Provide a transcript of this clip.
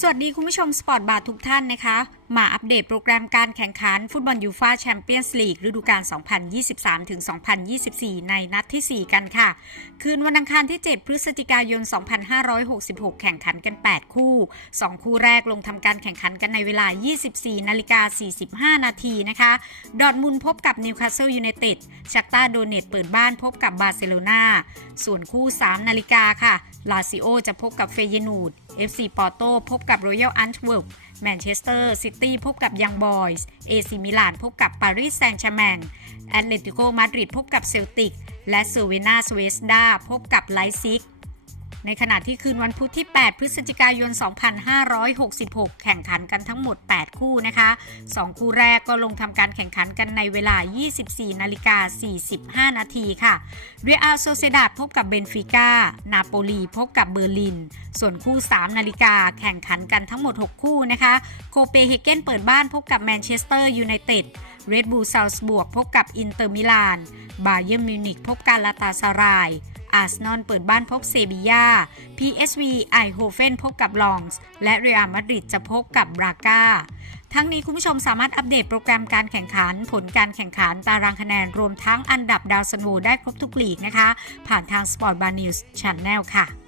สวัสดีคุณผู้ชมสปอร์ตบาร์ทุกท่านนะคะมาอัปเดตโปรแกรมการแข่งขันฟุตบอลยูฟาแชมเปี้ยนส์ลีกฤดูกาล 2023-2024 ในนัดที่ 4 กันค่ะ คืนวันอังคารที่ 7 พฤศจิกายน 2566 แข่งขันกัน 8 คู่ 2 คู่แรกลงทำการแข่งขันกันในเวลา 24 นาฬิกา 45 นาทีนะคะ ดอทมุนพบกับนิวคาสเซิลยูไนเต็ดชักตาโดเนตเปิดบ้านพบกับบาร์เซโลนาส่วนคู่ 3 นาฬิกาค่ะ ลาซิโอจะพบกับเฟเยนูด FC ปอร์โตพบกับรอยัลอัน t ์เวิร์แมนเชสเตอร์ซิตี้พบกับยังบอยส์เอซิมิลานพบกับปารีสแซงต์แชร์แมงแอตเลติโกมาดริดพบกับเซลติก และเซอร์เวนาสเวสดาพบกับไลซิก ในขณะที่คืนวันพุธที่ 8 พฤศจิกายน 2566 แข่งขันกันทั้งหมด 8 คู่นะคะ 2 คู่แรกก็ลงทำการแข่งขันกันในเวลา 24 นาฬิกา 45 นาทีค่ะ เรอัลโซเซดาดพบกับเบนฟิก้า นาโปลีพบกับเบอร์ลิน ส่วนคู่ 3 นาฬิกาแข่งขันกันทั้งหมด 6 คู่นะคะ โคเปเฮเกนเปิดบ้านพบกับแมนเชสเตอร์ยูไนเต็ด เรดบูลซาวส์บวกพบกับอินเตอร์มิลาน บาเยิร์นมิวนิกพบกับลาตาซาราย อาร์เซนอลเปิดบ้านพบเซบียา PSV ไอโฮเฟนพบกับลองส์ และเรอัลมาดริดจะพบกับบราก้าทั้งนี้คุณผู้ชมสามารถอัปเดตโปรแกรมการแข่งขัน ผลการแข่งขัน ตารางคะแนน รวมทั้งอันดับดาวซันโวได้ครบทุกลีกนะคะ ผ่านทาง Sport Bar News Channel ค่ะ